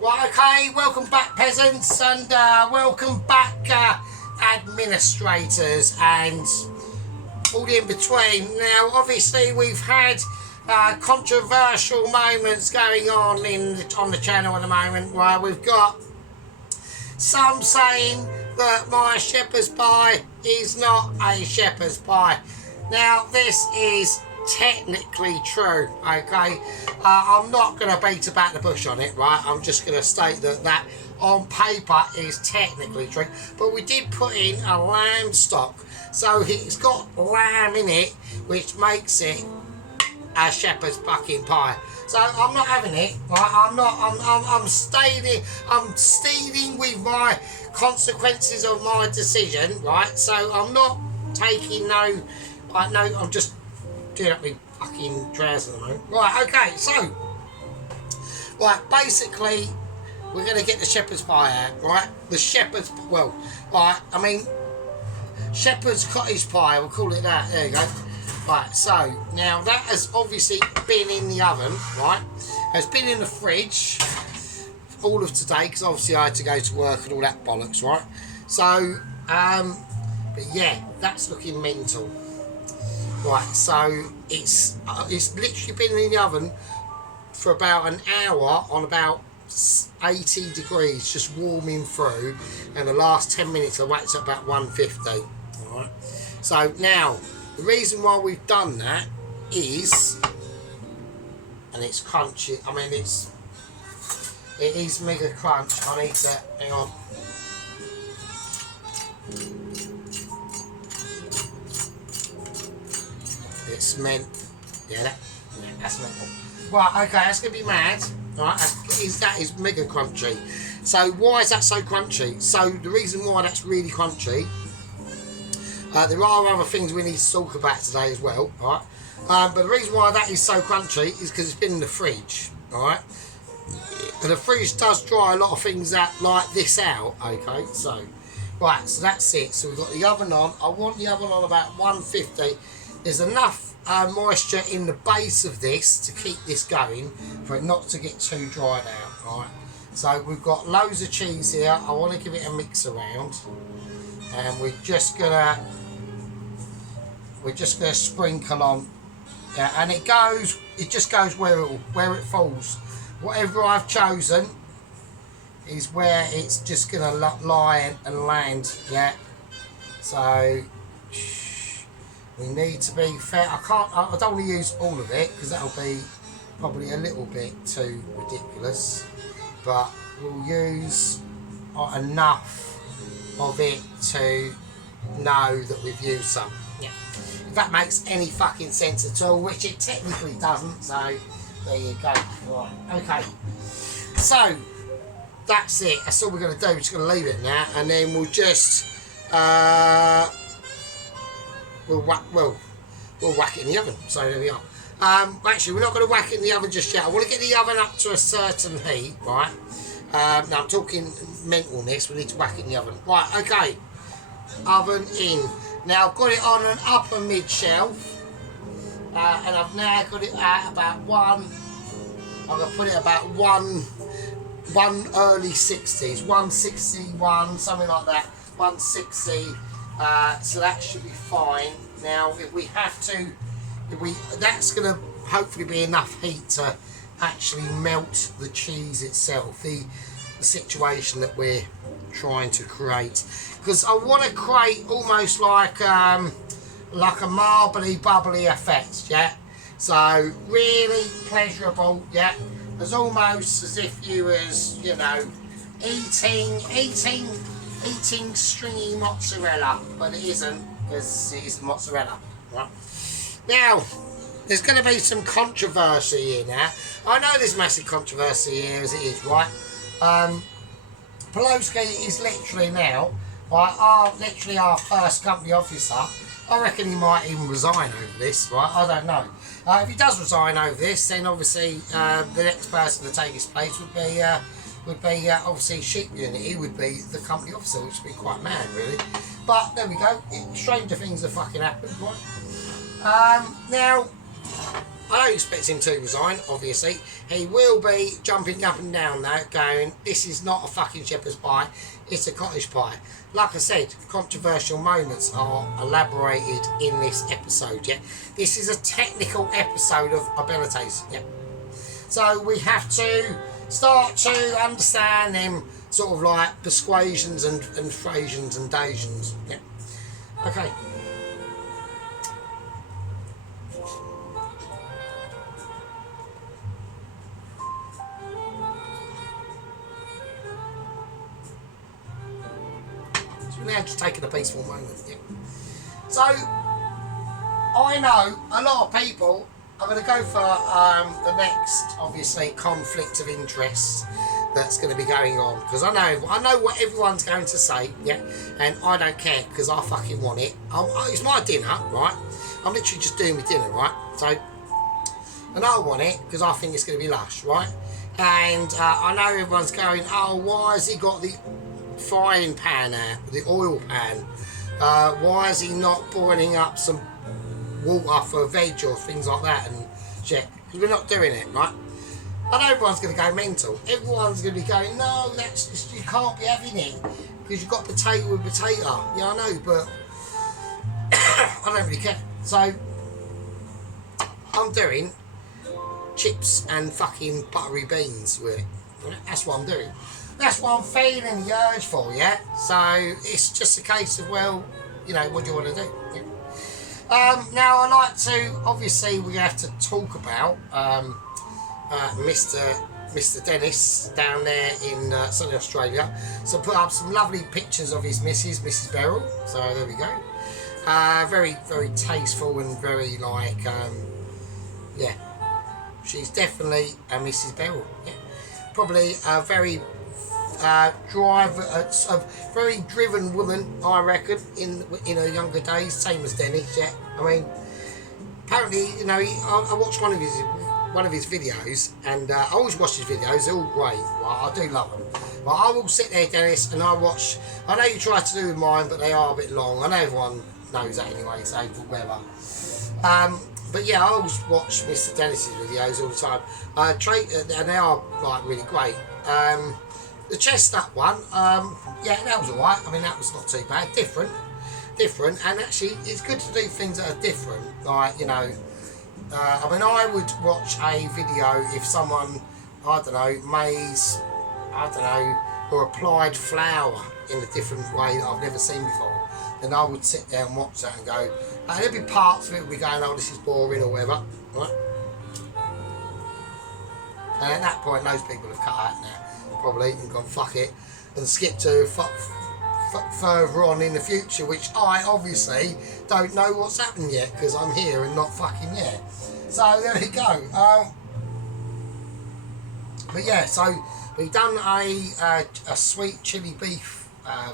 Right, okay, welcome back peasants, and welcome back administrators and all in between. Now obviously we've had controversial moments going on on the channel at the moment, where we've got some saying that my shepherd's pie is not a shepherd's pie. Now this is technically true, okay? I'm not going to beat about the bush on it, right? I'm just going to state that on paper is technically true, but we did put in a lamb stock, so it's got lamb in it, which makes it a shepherd's fucking pie. So I'm not having it, right? I'm stealing with my consequences of my decision, right? So I'm not taking I'm just doing up my fucking trousers at the moment. Right, okay, so basically we're gonna get the shepherd's pie out, right? The shepherd's shepherd's cottage pie, we'll call it that. There you go. Right, so now that has obviously been in the oven, right? It's been in the fridge all of today because obviously I had to go to work and all that bollocks, right? So, but yeah, that's looking mental. Right, so it's literally been in the oven for about an hour on about 80 degrees, just warming through, and the last 10 minutes I whacked up about 150. All right, so now the reason why we've done that is, and it's crunchy. I mean, it is mega crunch. I need to hang on. It's meant, that's mental. Right, okay, that's gonna be mad. Right, that is mega crunchy. So why is that so crunchy? So the reason why that's really crunchy, there are other things we need to talk about today as well, right? But the reason why that is so crunchy is because it's been in the fridge, right? And the fridge does dry a lot of things out like this out, okay? So, right, so that's it. So we've got the oven on. I want the oven on about 150. There's enough moisture in the base of this to keep this going for it not to get too dried out, right? So we've got loads of cheese here. I want to give it a mix around, and we're just gonna sprinkle on, and it just goes where it falls. Whatever I've chosen is where it's just gonna lie and land, yeah. So we need to be fair. I don't want to use all of it because that'll be probably a little bit too ridiculous. But we'll use enough of it to know that we've used some. Yeah. If that makes any fucking sense at all, which it technically doesn't. So there you go. Right. Okay. So that's it. That's all we're going to do. We're just going to leave it now, and then we'll just. We'll whack it in the oven. So there we are. Actually, we're not going to whack it in the oven just yet. I want to get the oven up to a certain heat, right? Now I'm talking mentalness. We need to whack it in the oven. Right, okay. Oven in. Now I've got it on an upper mid shelf, and I've now got it at about one. I'm going to put it about one early 60s, 161, something like that, 160. So that should be fine. Now, if we have to, that's going to hopefully be enough heat to actually melt the cheese itself. The situation that we're trying to create, because I want to create almost like a marbly bubbly effect, yeah. So really pleasurable, yeah. It's almost as if you was, eating stringy mozzarella, but it isn't, because it is mozzarella, right? Now, there's going to be some controversy here now. I know there's massive controversy here as it is, right? Pawlowski is literally now, right, our first company officer. I reckon he might even resign over this, right? I don't know. If he does resign over this, then obviously the next person to take his place would be obviously Sheep Unit. He would be the company officer, which would be quite mad, really. But there we go. Stranger things have fucking happened, right? Now, I don't expect him to resign, obviously. He will be jumping up and down though, going, this is not a fucking shepherd's pie, it's a cottage pie. Like I said, controversial moments are elaborated in this episode, yeah? This is a technical episode of Abilities, yeah? So we have to start to understand them sort of like persuasions and phrasions and dasions, yeah? Okay. Now just taking a peaceful moment. Yeah. So I know a lot of people are going to go for the next, obviously, conflict of interest that's going to be going on, because I know what everyone's going to say, yeah, and I don't care because I fucking want it. It's my dinner, right? I'm literally just doing my dinner, right? So, and I want it because I think it's going to be lush, right? And I know everyone's going, oh, why has he got the frying pan out, the oil pan? Why is he not boiling up some water for veg or things like that and shit? Because we're not doing it, right? I know everyone's going to go mental. Everyone's going to be going, no, that's just, you can't be having it because you've got potato with potato. Yeah, I know, but I don't really care. So I'm doing chips and fucking buttery beans with it. That's what I'm doing. That's what I'm feeling the urge for, yeah? So it's just a case of, well, you know, what do you want to do? Yeah. Now, I like to, obviously, we have to talk about Mr. Dennis down there in sunny Australia. So put up some lovely pictures of his missus, Mrs. Beryl. So there we go. Very, very tasteful and very like, yeah. She's definitely a Mrs. Beryl. Yeah. Probably a very a very driven woman, I reckon, in her younger days, same as Dennis. Yeah, I mean, apparently, you know, I watched one of his videos, and I always watch his videos. They're all great. Right? I do love them. But I will sit there, Dennis, and I watch. I know you try to do with mine, but they are a bit long. I know everyone knows that anyway, so whatever. But yeah, I always watch Mr. Dennis's videos all the time. And they are like really great. The chestnut one, yeah, that was alright. I mean, that was not too bad. Different, and actually, it's good to do things that are different. Like, you know, I mean, I would watch a video if someone, I don't know, or applied flour in a different way that I've never seen before. Then I would sit there and watch that and go, there'd be parts of it would be going, oh, this is boring or whatever, right? And at that point, those people have cut out now. Probably and gone fuck it and skip to further on in the future, which I obviously don't know what's happened yet because I'm here and not fucking there. So there we go. But yeah, so we've done a sweet chili beef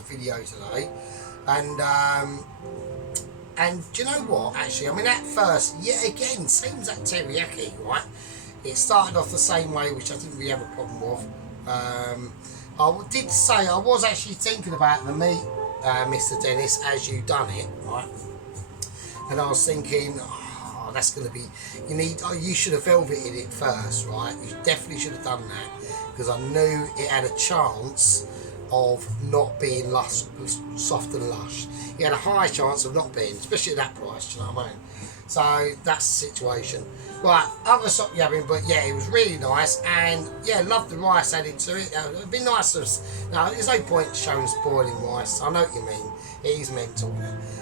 video today, and do you know what? Actually, I mean, at first, yeah, again, seems that teriyaki, right? It started off the same way, which I didn't really have a problem with. I did say I was actually thinking about the meat, Mr. Dennis, as you done it, right? And I was thinking, oh, that's going to be, you should have velveted it first, right? You definitely should have done that because I knew it had a chance of not being soft and lush. It had a high chance of not being, especially at that price. Do you know what I mean? So that's the situation. Right, I'm going to stop yabbing, but yeah, it was really nice, and yeah, love the rice added to it. It'd be nice to, no, there's no point showing us boiling rice. I know what you mean. It is mental.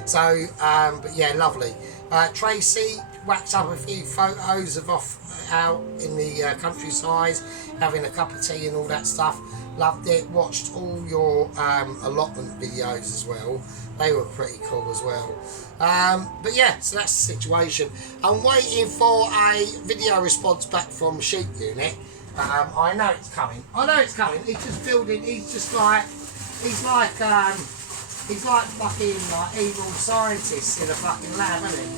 So, but yeah, lovely. Tracy whacked up a few photos of out in the countryside, having a cup of tea and all that stuff. Loved it. Watched all your allotment videos as well. They were pretty cool as well. But yeah, so that's the situation. I'm waiting for a video response back from Sheep Unit. I know it's coming. He's just building. He's like fucking like evil scientist in a fucking lab, isn't he?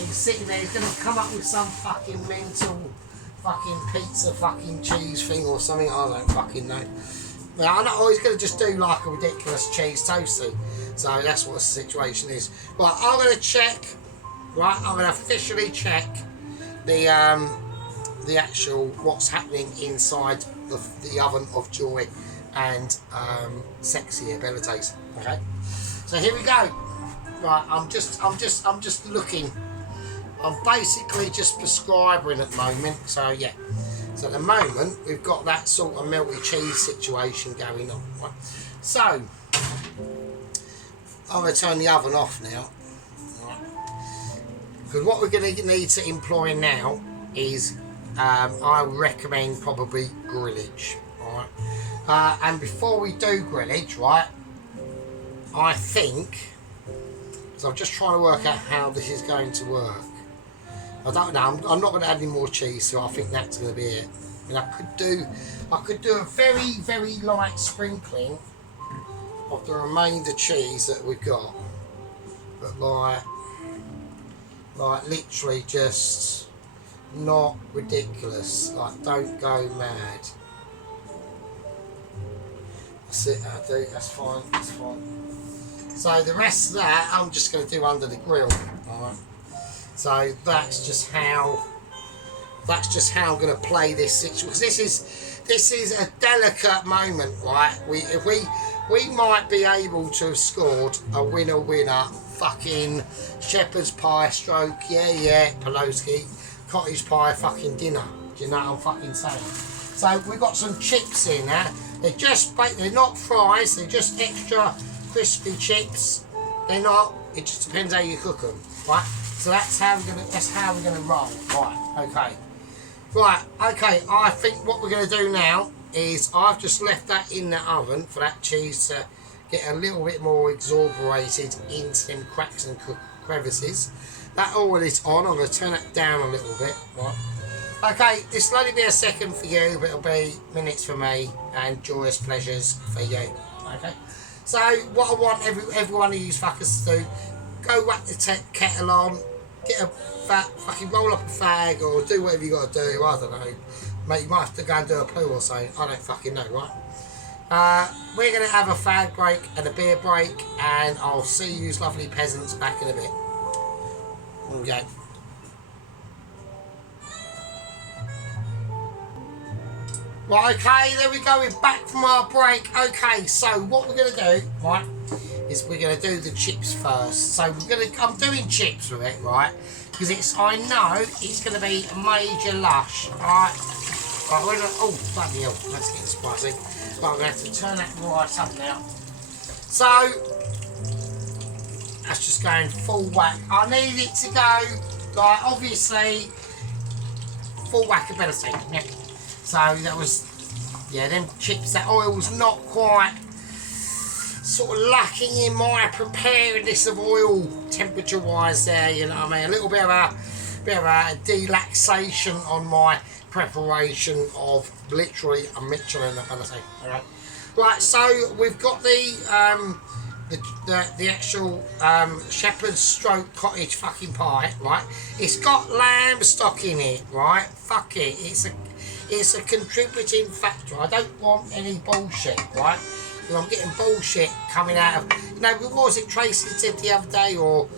He's sitting there. He's gonna come up with some fucking mental fucking pizza fucking cheese thing or something. I don't fucking know. But I know he's gonna just do like a ridiculous cheese toasty. So that's what the situation is. Right, I'm going to check, right, I'm going to officially check the actual what's happening inside the oven of joy and sexy abilities. Okay, so here we go. Right, I'm just looking. I'm basically just prescribing at the moment. So yeah, so at the moment we've got that sort of melty cheese situation going on. Right? So I'm going to turn the oven off now. Because what we're going to need to employ now is, I recommend probably grillage, right? And before we do grillage, right, I think, so I'm just trying to work out how this is going to work. I don't know. I'm not going to add any more cheese, so I think that's going to be it. And I could do a very, very light sprinkling of the remainder cheese that we've got, but like literally just not ridiculous. Like, don't go mad. That's it. I do. That's fine. That's fine. So the rest of that, I'm just going to do under the grill. Alright. So that's just how I'm going to play this situation. Because this is a delicate moment, right? We might be able to have scored a winner fucking shepherd's pie stroke, yeah, Poloski, cottage pie fucking dinner. Do you know what I'm fucking saying? So we've got some chips in there. They're just baked, they're not fries, they're just extra crispy chips. They're not, it just depends how you cook them, right? So that's how we're gonna roll. Right, okay. Right, okay, I think what we're gonna do now is I've just left that in the oven for that cheese to get a little bit more exorbiated into them cracks and crevices. That oil is on. I'm going to turn it down a little bit. Right. Okay, this will only be a second for you, but it'll be minutes for me and joyous pleasures for you. Okay. So what I want every one of you fuckers to do, go whack the kettle on, get a fucking roll up a fag or do whatever you got to do. I don't know. Mate, you might have to go and do a poo or something. I don't fucking know, right? We're going to have a fag break and a beer break, and I'll see you lovely peasants back in a bit. Okay. Right, okay, there we go, we're back from our break. Okay, so what we're going to do, right, is we're going to do the chips first. So I'm doing chips with it, right, because I know it's going to be a major lush, right. Right, we're going to, oh, bloody hell, that's getting spicy. Right, we're going to have to turn that right up now. So, that's just going full whack. I need it to go, like, obviously, full whack ability. Yeah. So that was, yeah, them chips, that oil was not quite sort of lacking in my preparedness of oil temperature-wise there, you know what I mean? A little bit of a relaxation on my preparation of literally a Michelin ability. Alright. Right, so we've got the actual shepherd's stroke cottage fucking pie, right? It's got lamb stock in it, right? Fuck it. It's a contributing factor. I don't want any bullshit, right? Because I'm getting bullshit coming out of, you know, what was it Tracy said the other day, or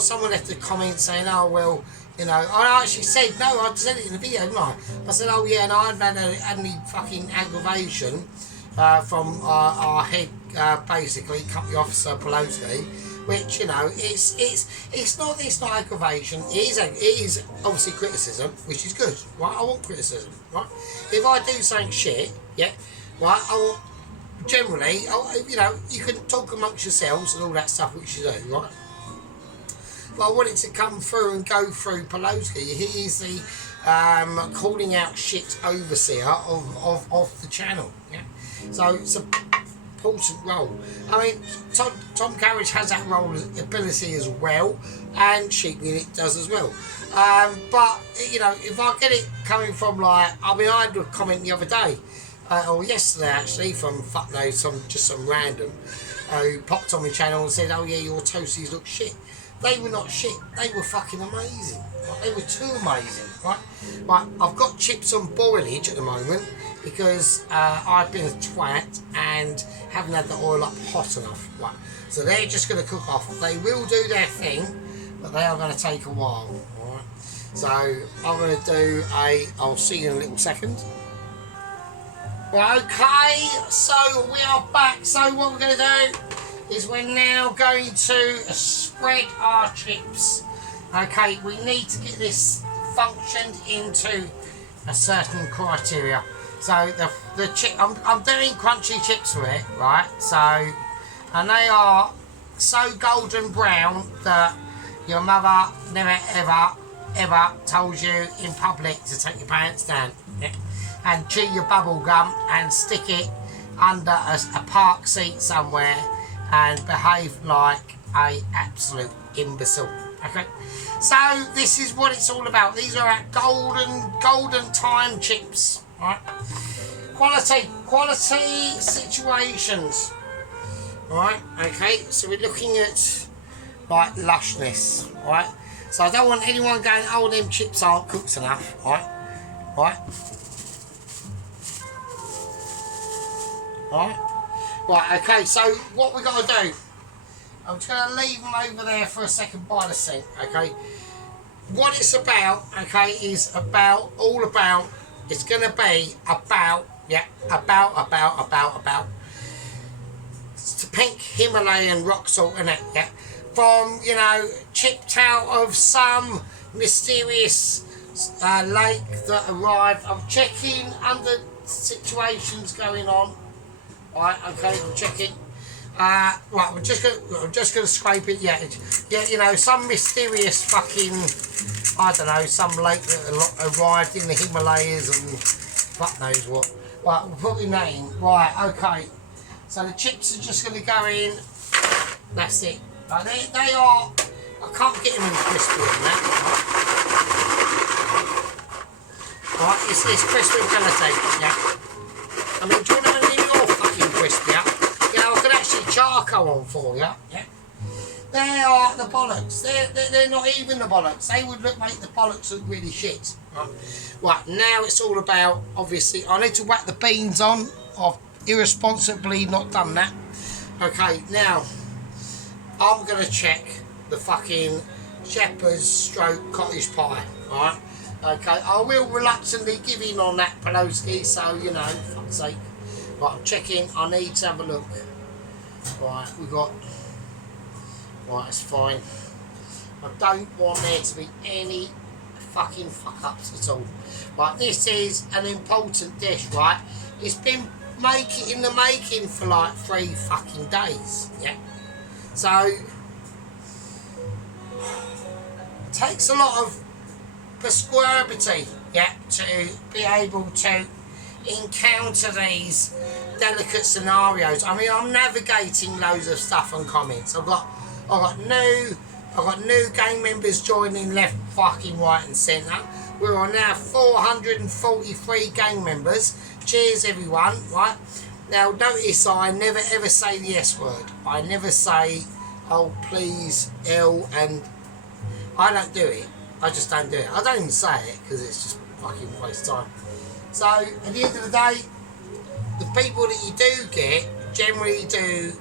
someone left a comment saying, oh well, you know, I actually said, no, I said it in the video, didn't I? I said, oh yeah, and I hadn't had any fucking aggravation from our head, basically, company officer Pelosi, which, you know, it's not aggravation, it is obviously criticism, which is good, right? I want criticism, right? If I do something shit, yeah, right, I want, generally, you know, you can talk amongst yourselves and all that stuff which you do, right? But I want it to come through and go through Pelosi. He is the calling out shit overseer of the channel. Yeah? So it's an important role. I mean, Tom Carriage has that role ability as well, and Sheep Unit does as well. But, you know, if I get it coming from, like, I mean, I had a comment the other day, or yesterday actually, from fuck knows, some random, who popped on my channel and said, oh yeah, your toasties look shit. They were not shit, they were fucking amazing. Right? They were too amazing, right? Right, I've got chips on boilage at the moment because I've been a twat and haven't had the oil up hot enough. Right, so they're just going to cook off. They will do their thing, but they are going to take a while. Right? So I'm going to do I'll see you in a little second. Well, okay, so we are back. So what we're going to do is we're now going to spread our chips. Okay, we need to get this functioned into a certain criteria. So the chip, I'm doing crunchy chips for it, right? So, and they are so golden brown that your mother never ever told you in public to take your pants down, yeah? And chew your bubble gum and stick it under a park seat somewhere and behave like a absolute imbecile. Okay, so this is what it's all about. These are our golden time chips, right? Quality situations, right? Okay, so we're looking at like lushness, right? So I don't want anyone going, oh, them chips aren't cooked enough, right? Right? Right, okay, so what we got to do, I'm just going to leave them over there for a second by the sink, okay? What it's about, okay, is all about, it's going to be about, yeah, about, it's the pink Himalayan rock salt in it, yeah? From, you know, chipped out of some mysterious lake that arrived. I'm checking under situations going on. Right, okay, I'm checking. Right, I'm just gonna scrape it. Yeah, you know, some mysterious fucking, I don't know, some lake that arrived in the Himalayas and fuck knows what. Right, we'll put the name. Right, okay. So the chips are just gonna go in. That's it. Right, they are. I can't get them in crispy on that. Right, it's crispy ability. Yeah. I mean, do you want to leave your fucking crispy up? Yeah, I could actually charcoal on for you. Yeah. They are the bollocks. They're not even the bollocks. They would make the bollocks look really shit. Right, now it's all about, obviously, I need to whack the beans on. I've irresponsibly not done that. Okay, now, I'm going to check the fucking shepherd's stroke cottage pie, alright? Okay, I will reluctantly give in on that Poloski, so, you know, fuck's sake. Right, I'm checking, I need to have a look. Right, we got, right, it's fine. I don't want there to be any fucking fuck-ups at all. Right, this is an important dish, right? It's been in the making for like 3 fucking days, yeah? So, it takes a lot of prescribity, yeah, to be able to encounter these delicate scenarios. I mean, I'm navigating loads of stuff and comments. I've got new gang members joining left, fucking right and centre. We're on now 443 gang members. Cheers, everyone. Right now, notice I never ever say the S word. I never say, oh please, and I don't do it. I just don't do it. I don't even say it because it's just fucking waste time. So at the end of the day, the people that you do get generally do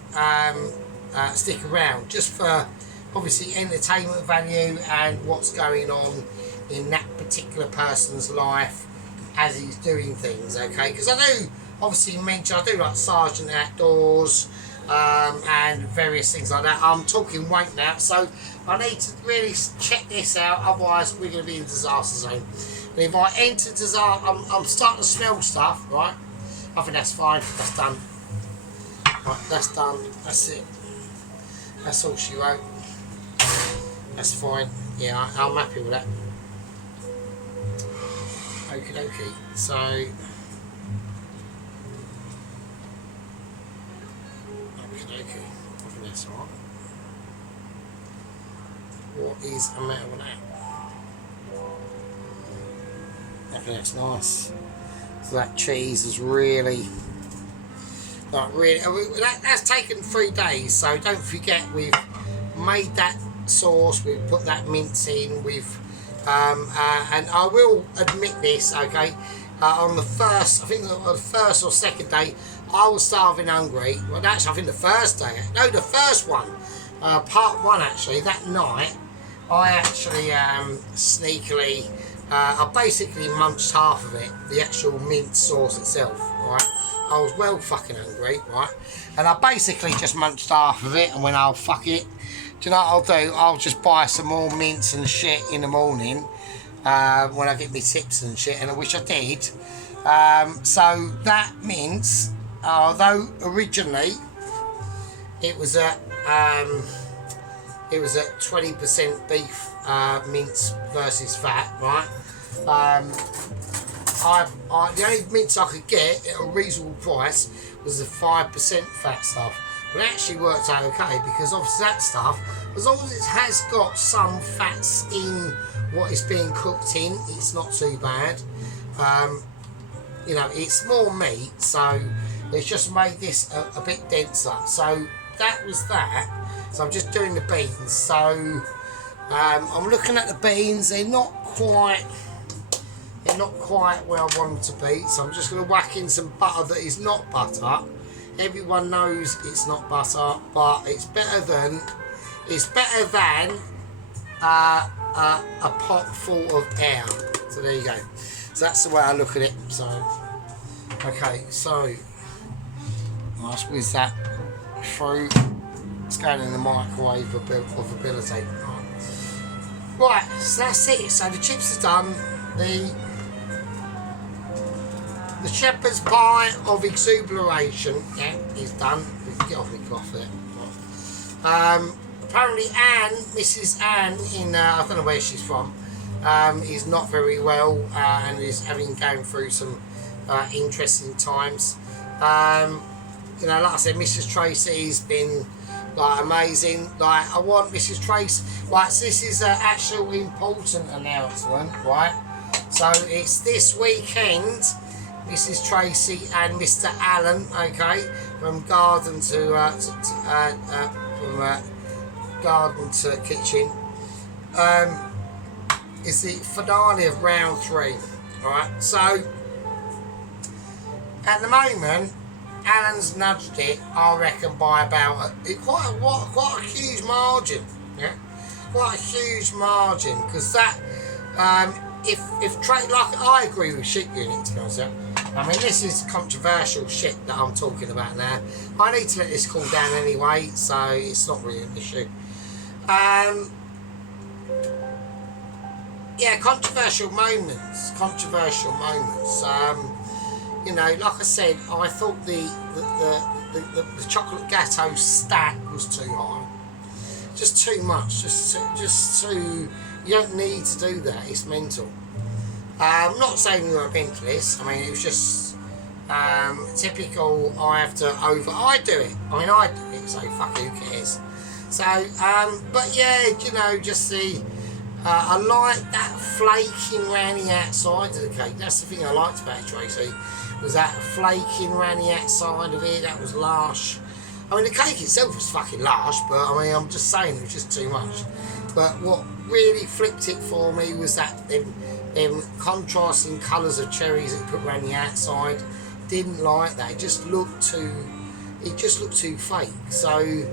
stick around just for obviously entertainment value and what's going on in that particular person's life as he's doing things. Okay, because I do obviously mention I do like Sergeant Outdoors and various things like that. I'm talking wank now, so I need to really check this out, otherwise we're going to be in disaster zone. And if I enter disaster, I'm starting to smell stuff, right? I think that's fine, that's done. Right, that's done, that's it. That's all she wrote. That's fine, yeah, I'm happy with that. Okie dokie, so... I think that's alright. What is the matter with that? I think that's nice. So that cheese is really, like really, that's taken 3 days, so don't forget we've made that sauce, we've put that mince in, and I will admit this, okay, on the first, I think the first or second day, I was starving hungry. Well, actually, I think the first day, no, the first one, part 1 actually, that night, I actually sneakily, I basically munched half of it, the actual mint sauce itself, right? I was well fucking hungry, right? And I basically just munched half of it and went, oh, fuck it. Do you know what I'll do? I'll just buy some more mints and shit in the morning when I get my tips and shit, and I wish I did. So that mince, although originally it was at 20% beef mince versus fat, right? The only mince I could get at a reasonable price was the 5% fat stuff. But it actually worked out okay, because obviously that stuff, as long as it has got some fats in what it's being cooked in, it's not too bad. You know, it's more meat, so it's just made this a bit denser. So that was that. So I'm just doing the beans. So I'm looking at the beans. They're not quite where I want them to be. So I'm just going to whack in some butter that is not butter. Everyone knows it's not butter, but it's better than a pot full of air. So there you go. So that's the way I look at it. So okay, so I'll squeeze that through. It's going in the microwave of ability. Right, so that's it. So the chips are done. The shepherd's pie of exuberation, yeah, is done. Get off me cloth there. Apparently Mrs. Anne in, I don't know where she's from, is not very well and is going through some interesting times. You know, like I said, Mrs. Tracy's been like amazing. Like, I want Mrs. Tracy, right, so this is an actual important announcement, right? So it's this weekend, Mrs. Tracy and Mr. Allen, okay, from garden to garden to kitchen, is the finale of round 3. Alright, so at the moment Alan's nudged it, I reckon, by about quite a huge margin, yeah, quite a huge margin, because that like, I agree with shit unit, to be honest. I mean, this is controversial shit that I'm talking about now. I need to let this cool down anyway, so it's not really an issue. Yeah, controversial moments. You know, like I said, I thought the chocolate gâteau stack was too high. Just too much. Just too. You don't need to do that. It's mental. I'm not saying we were mentalist. I mean, it was just typical. I do it. I mean, I do it. So fuck, who cares? So, but yeah, you know, just I like that flaking around the outside of the cake. That's the thing I liked about it, Tracy. Was that flaking around the outside of it? That was lush. I mean, the cake itself was fucking lush, but I mean, I'm just saying it was just too much. But what really flipped it for me was that them contrasting colours of cherries that put around the outside. Didn't like that. It just looked too fake. So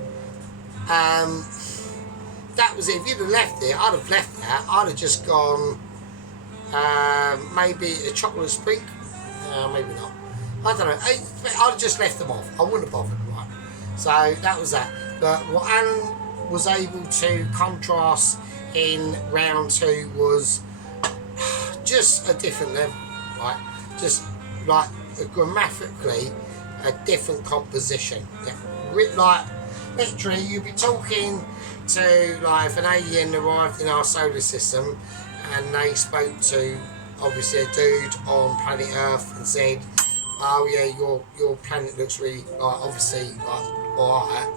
that was it. If you'd have left it, I'd have left that. I'd have just gone maybe a chocolate sprinkle. Maybe not. I don't know. I'd have just left them off. I wouldn't have bothered, right? So that was that. But what Alan was able to contrast in round 2 was just a different level, right? Just like grammatically a different composition. Yeah. Like literally, you'd be talking to, like, if an alien arrived in our solar system and they spoke to obviously a dude on planet Earth and said, oh yeah, your planet looks really, like, obviously, like, alright.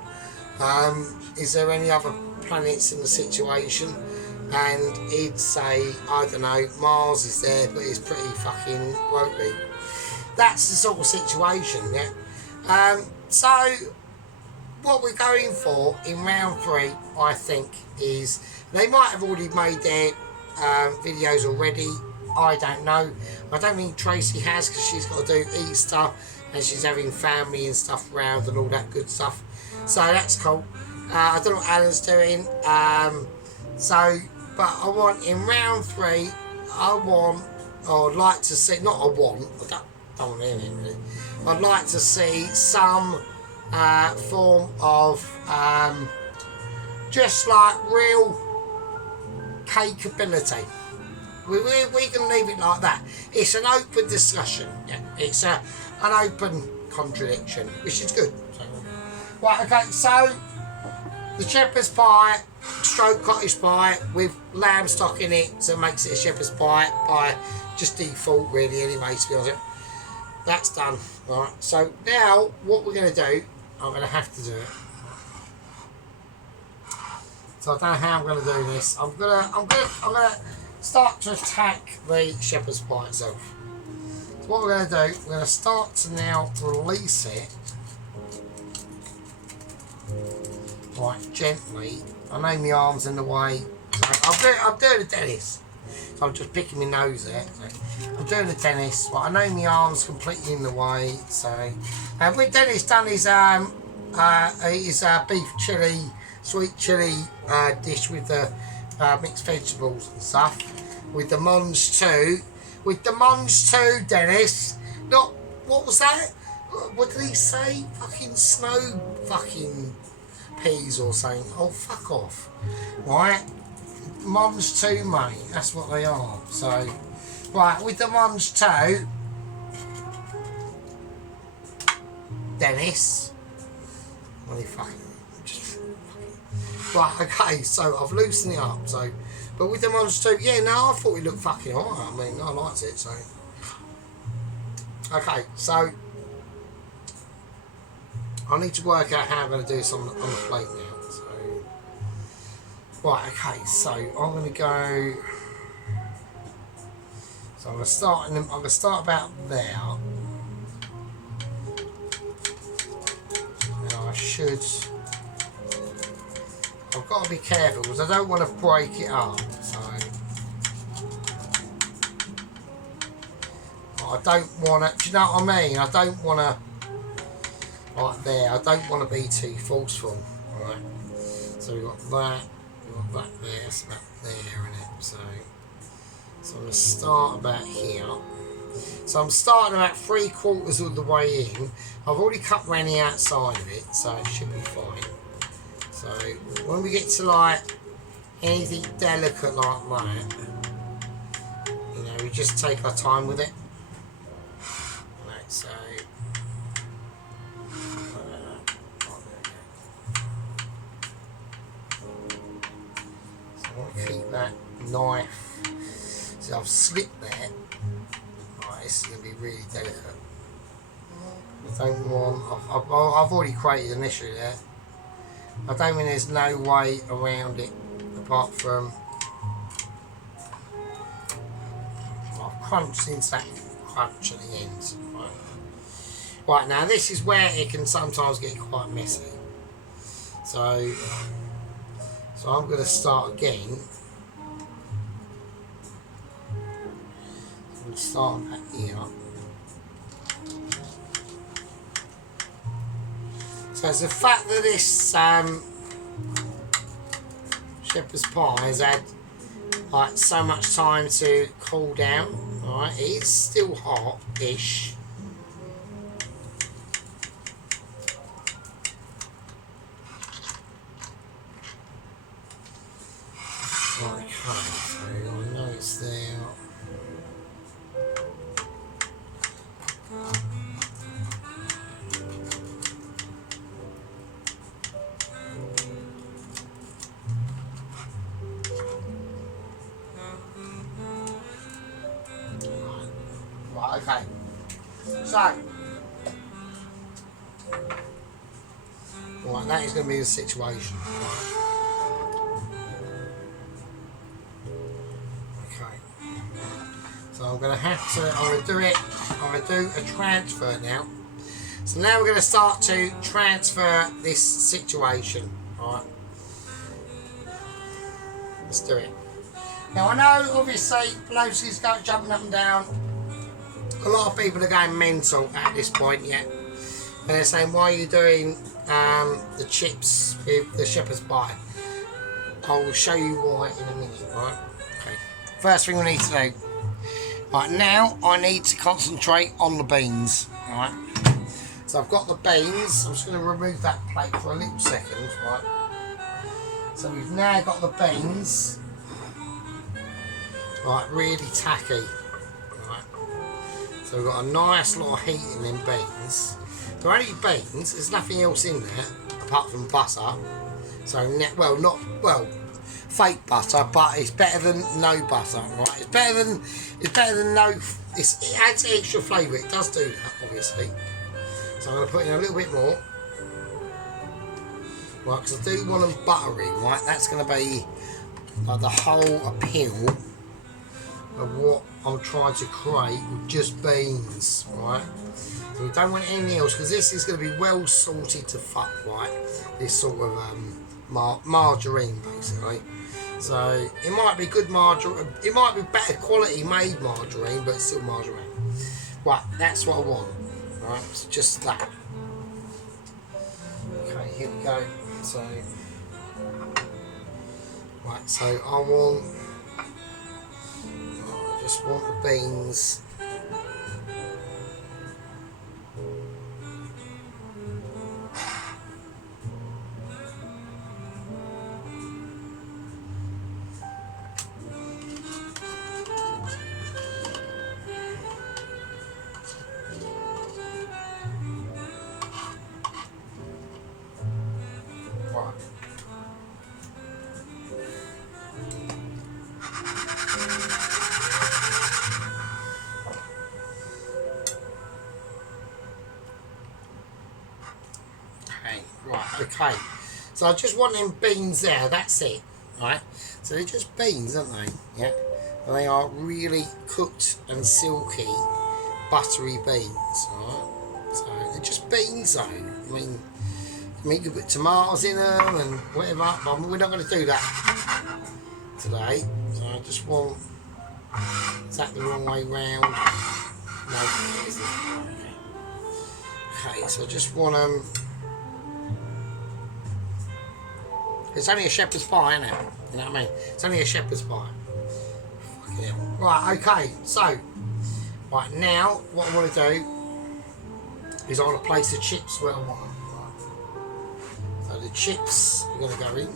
Is there any other planets in the situation? And he'd say, I don't know, Mars is there, but it's pretty fucking ropey. That's the sort of situation, yeah. So what we're going for in round 3, I think, is they might have already made their videos already. I don't know. I don't think Tracy has, because she's got to do Easter and she's having family and stuff around and all that good stuff. So that's cool. I don't know what Alan's doing. So, but I want in round 3, or I'd like to see, not I want, I don't want anything really. I'd like to see some form of just like real cakeability. We can leave it like that. It's an open discussion. Yeah, it's an open contradiction, which is good. So, right, okay, so the shepherd's pie, stroke cottage pie with lamb stock in it, so it makes it a shepherd's pie by just default, really, anyway, to be honest. That's done. Right, so now what we're going to do, I'm going to have to do it. So I don't know how I'm going to do this. I'm gonna start to attack the shepherd's pie itself. So what we're going to do, we're going to start to now release it, right, gently. I know my arm's in the way. So I'm doing the Dennis. So I'm just picking my nose there. So I'm doing the Dennis. Well, I know my arm's completely in the way. So with Dennis done his beef chili, sweet chili dish with the mixed vegetables and stuff. With the Mons 2. With the Mons 2, Dennis. Not, what was that? What did he say? Fucking snow fucking peas or something. Oh, fuck off. Right? Mons 2, mate. That's what they are. So, right, with the Mons 2, Dennis. What fucking. Right, okay, so I've loosened it up. So, but with the Mons 2, yeah, no, I thought it looked fucking alright. I mean, I liked it. So, okay, so I need to work out how I'm going to do this on the plate now. So, right, okay, so I'm going to go. So I'm going to start about there, and I should. I've got to be careful because I don't want to break it up. So I don't want to. Do you know what I mean? I don't want to. Like there, I don't want to be too forceful. Alright. So we've got that there, so that there in it. So I'm going to start about here. So I'm starting about 3/4 of the way in. I've already cut around the outside of it, so it should be fine. So when we get to like anything delicate like that, you know, we just take our time with it. Right, so I want to keep that knife. So I've slipped there. Right, this is going to be really delicate. I don't want. I've already created an issue there. I don't mean there's no way around it apart from I've crunched into that crunch at the end. Right, now this is where it can sometimes get quite messy. So I'm going to start again. I'm going to start back here. So it's the fact that this shepherd's pie has had like so much time to cool down. Alright, it is still hot-ish. Okay, so I know it's there. Okay, so right, that is going to be the situation. Okay, so I'm going to do it. I'm going to do a transfer now. So now we're going to start to transfer this situation. All right, let's do it. Now I know, obviously, Pelosi's jumping up and down. A lot of people are going mental at this point yet. And they're saying, why are you doing the chips with the shepherd's pie? I will show you why in a minute, right? Okay. First thing we need to do. Right, now I need to concentrate on the beans, right? So I've got the beans. I'm just going to remove that plate for a little second, right? So we've now got the beans, right, really tacky, right? So we've got a nice lot of heat in them beans. They're only beans, there's nothing else in there apart from butter. So, fake butter, but it's better than no butter, right? It's better than no, it adds extra flavour, it does do that, obviously. So I'm going to put in a little bit more. Right, because I do want them buttery, right? That's going to be like the whole appeal of what I'm trying to create with just beans, right? So we don't want anything else because this is going to be well salted to fuck, right? This sort of margarine, basically. So it might be good margarine, it might be better quality made margarine, but it's still margarine. Right, that's what I want, right? It's just that. Okay, here we go. So, right, so I just want the beans. Okay, so I just want them beans there, that's it, right? So they're just beans, aren't they? Yeah, and they are really cooked and silky, buttery beans, right? So they're just beans though. I mean, you can put tomatoes in them and whatever, but we're not going to do that today. So I just want, is that the wrong way round? No, it isn't. Okay, so I just want them. It's only a shepherd's pie, isn't it? You know what I mean? It's only a shepherd's pie. Fucking hell. Right, okay, so, right, now, what I want to do is I want to place the chips where I want them. Right. So the chips are going to go in.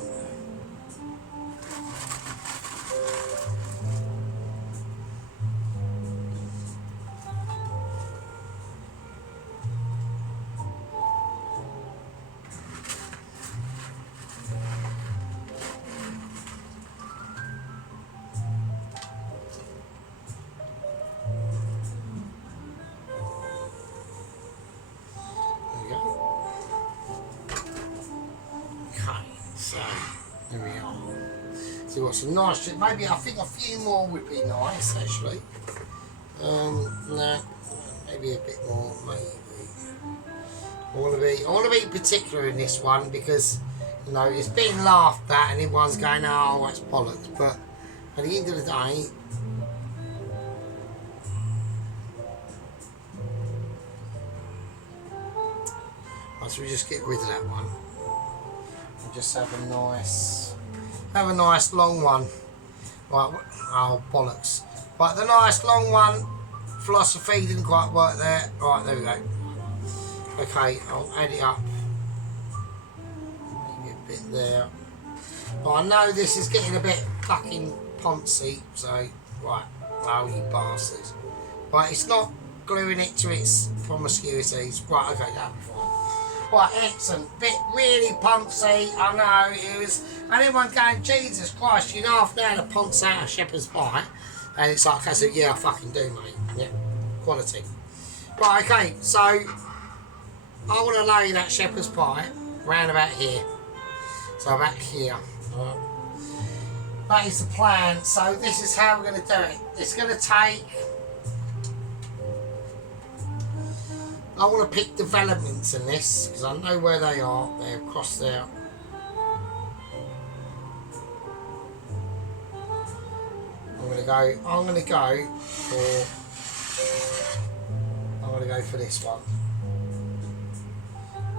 So we've got some nice chips. Maybe I think a few more would be nice actually. No, maybe a bit more. Maybe I want to be particular in this one because you know it's being laughed at and everyone's going, oh, that's bollocks. But at the end of the day, so we just get rid of that one and just have a nice long one. Right, oh bollocks. Right, the nice long one, philosophy didn't quite work there. Right, there we go. Okay, I'll add it up. Maybe a bit there. But I know this is getting a bit fucking poncy, so, right, oh you bastards. Right, it's not gluing it to its promiscuities. Right, okay, that'll be fine. Right, excellent. Bit really poncy, I know, it was, and everyone's going, Jesus Christ, you know half an hour to ponce out a shepherd's pie. And it's like, I said, yeah, I fucking do, mate. Yeah, quality. Right, okay, so I want to lay that shepherd's pie round about here. So about here. Right. That is the plan. So this is how we're going to do it. It's going to take, I want to pick developments in this because I know where they are. They're across there. I'm going to go for this one.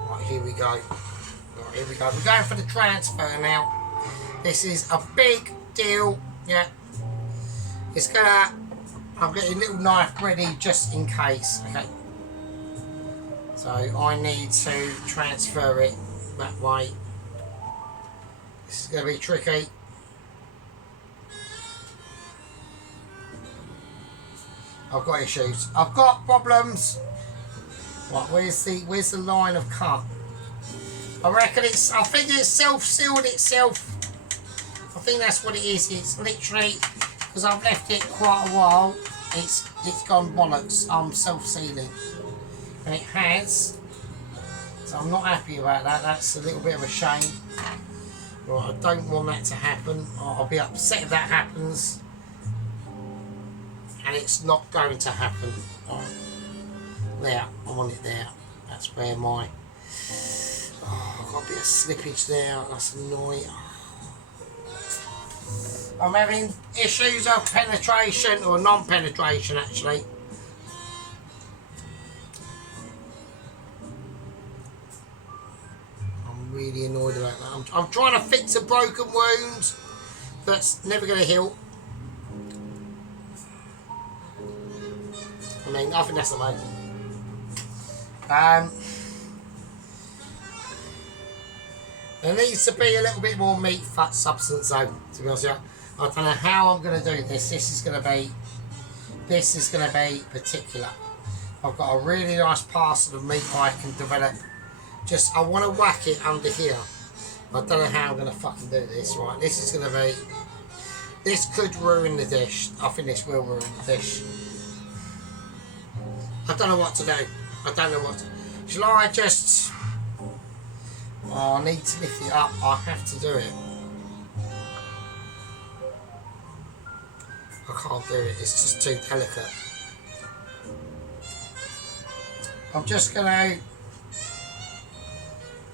Right, here we go. Right, here we go. We're going for the transfer now. This is a big deal, yeah. It's gonna, I'm getting a little knife ready just in case, okay. So I need to transfer it that way. This is gonna be tricky. I've got issues. I've got problems. Right, where's the line of cut? I reckon I think it's self-sealed itself. I think that's what it is. It's literally, because I've left it quite a while, it's gone bollocks. I'm self-sealing. And it has. So I'm not happy about that. That's a little bit of a shame. Right, I don't want that to happen. I'll be upset if that happens. And it's not going to happen. Right. There, I want it there. That's where my... Oh, I've got a bit of slippage there. That's annoying. I'm having issues of penetration, or non-penetration actually. I'm really annoyed about that. I'm trying to fix a broken wound that's never going to heal. I mean, I think that's amazing. There needs to be a little bit more meat fat substance though, to be honest with you. I don't know how I'm going to do this. This is going to be particular. I've got a really nice parcel of meat I can develop. I want to whack it under here. I don't know how I'm going to fucking do this, right? This could ruin the dish. I think this will ruin the dish. I don't know what to do. Shall I just... Oh, I need to lift it up. I have to do it. I can't do it. It's just too delicate. I'm just going to...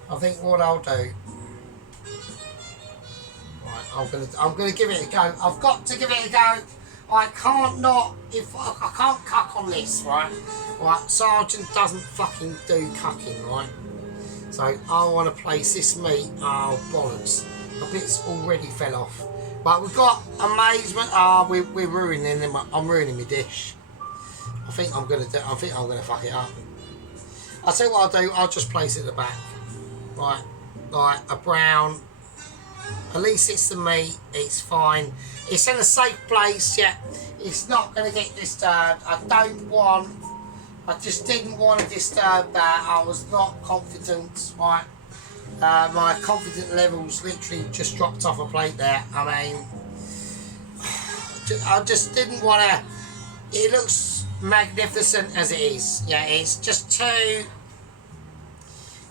I think what I'll do... Right, I'm going to give it a go. I've got to give it a go. I can't not... I can't cuck on this, right? Right, Sergeant doesn't fucking do cucking, right? So I want to place this meat. Oh, bollocks. A bit's already fell off. But we've got amazement. We're ruining them. I'm ruining my dish. I think I'm gonna fuck it up. I'll tell you what I'll do. I'll just place it at the back. Right, like a brown. At least it's the meat. It's fine. It's in a safe place. Yeah, it's not gonna get disturbed. I just didn't want to disturb that. I was not confident, right? My confidence levels literally just dropped off a plate there. I mean, I just didn't want to... It looks magnificent as it is. Yeah, it's just too...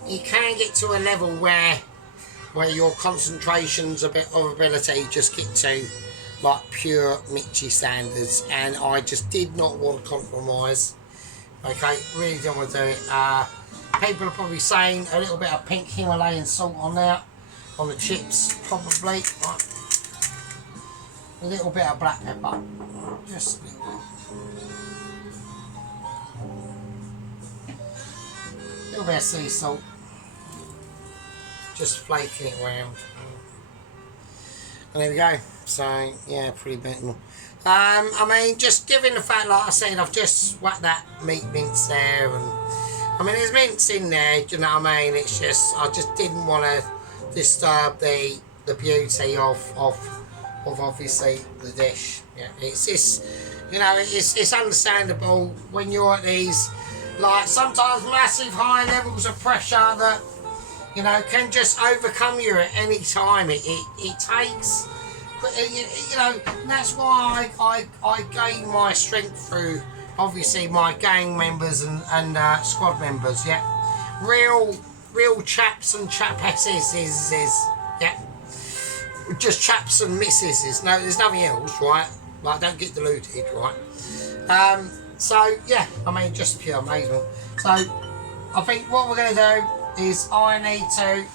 You can get to a level where your concentrations of ability just get to like pure Mitchy standards, and I just did not want to compromise. Okay, really don't want to do it. People are probably saying a little bit of pink Himalayan salt on there, on the chips, probably. Right. A little bit of black pepper, just a little bit. A little bit of sea salt, just flaking it around. And there we go. So yeah, pretty minimal. I mean, just given the fact, like I said, I've just whacked that meat mince there, and I mean, there's mince in there. Do you know what I mean? It's just, I just didn't want to disturb the beauty of obviously the dish. Yeah, it's just, you know, it's understandable when you're at these, like, sometimes massive high levels of pressure that, you know, can just overcome you at any time. It takes. You know, that's why I gain my strength through obviously my gang members and squad members. Yeah, real chaps and chapesses yeah, just chaps and misses. No, there's nothing else, right? Like, don't get deluded, right? So yeah, I mean, just pure amazement. So I think what we're going to do is I need to.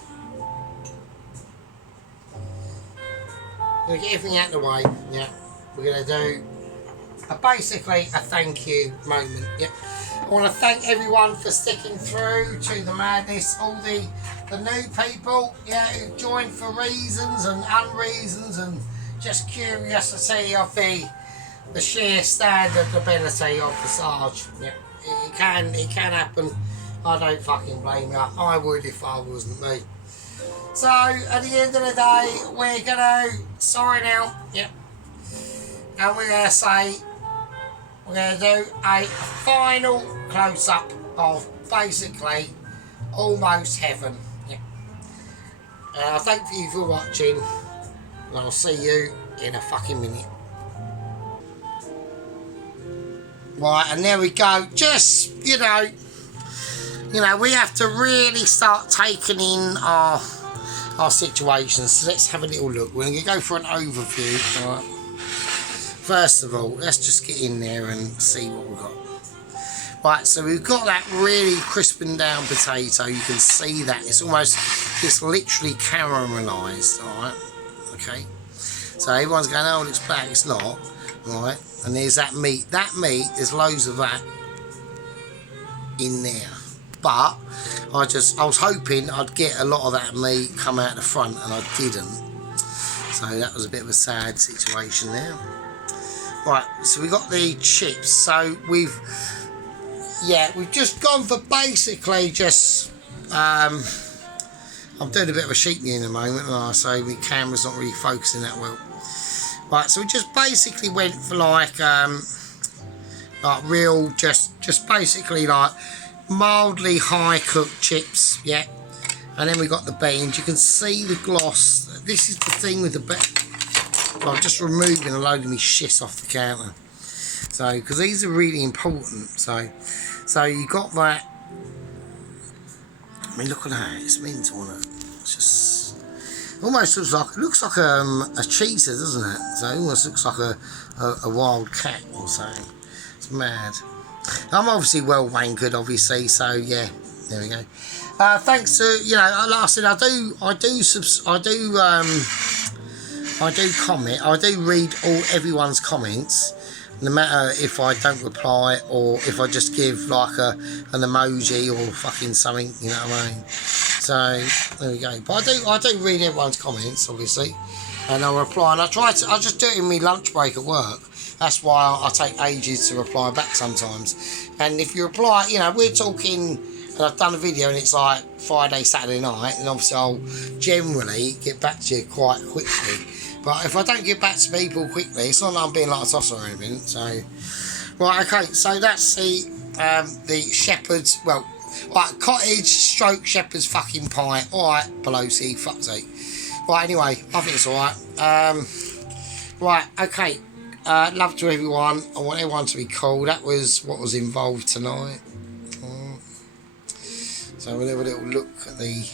We're going to get everything out of the way. Yeah, we're going to do basically a thank you moment. Yeah, I want to thank everyone for sticking through to the madness. All the new people, yeah, who joined for reasons and unreasons and just curious to see of the sheer standard ability of the Sarge. Yeah, it can happen. I don't fucking blame you. I would if I wasn't me. So at the end of the day, we're gonna sign out. Yep. And we're gonna say we're gonna do a final close up of basically almost heaven. Yep. Thank you for watching. And I'll see you in a fucking minute. Right, and there we go. Just, you know, we have to really start taking in our situations. So let's have a little look. We're going to go for an overview. Right. First of all, let's just get in there and see what we've got. Right, so we've got that really crisping down potato. You can see that. It's literally caramelised, alright? Okay. So everyone's going, oh, it's black. It's not. Right. And there's that meat. That meat, there's loads of that in there. But I was hoping I'd get a lot of that meat come out the front, and I didn't. So that was a bit of a sad situation there. Right, so we got the chips. So we've just gone for basically just I'm doing a bit of a sheep in a moment, and I say my camera's not really focusing that well. Right, so we just basically went for like real, just basically like mildly high cooked chips, yeah. And then we got the beans. You can see the gloss. This is the thing with the I'm just removing a load of me shit off the counter. So, because these are really important. So you got that. I mean, look at that. It's mental, isn't it? It's just almost looks like a cheeser, doesn't it? So it almost looks like a wild cat or something. It's mad. I'm obviously well wankered, obviously. So yeah, there we go. Thanks to like I said, I do comment. I do read everyone's comments, no matter if I don't reply or if I just give like an emoji or fucking something. You know what I mean? So there we go. But I do read everyone's comments, obviously, and I'll reply. And I just do it in my lunch break at work. That's why I take ages to reply back sometimes. And if you reply, we're talking, and I've done a video and it's like Friday, Saturday night, and obviously I'll generally get back to you quite quickly. But if I don't get back to people quickly, it's not that I'm being like a tosser or anything. So, right, okay, so that's the shepherd's, cottage stroke shepherd's fucking pie. Alright, Pelosi, fuck's sake. Right, anyway, I think it's alright. Right, okay. Love to everyone. I want everyone to be cool. That was what was involved tonight. So we'll have a little look at the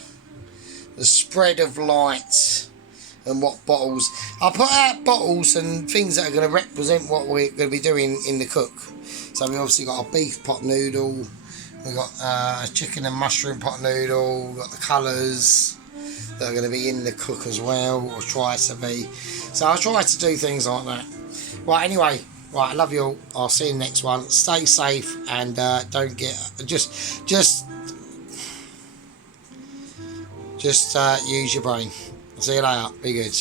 spread of light and what bottles. I'll put out bottles and things that are going to represent what we're going to be doing in the cook. So we obviously got a beef pot noodle. We've got a chicken and mushroom pot noodle. We've got the colours that are going to be in the cook as well, or try to be. So I'll try to do things like that. Right, anyway, right, I love you all. I'll see you in the next one. Stay safe and don't get, just use your brain. See you later. Be good.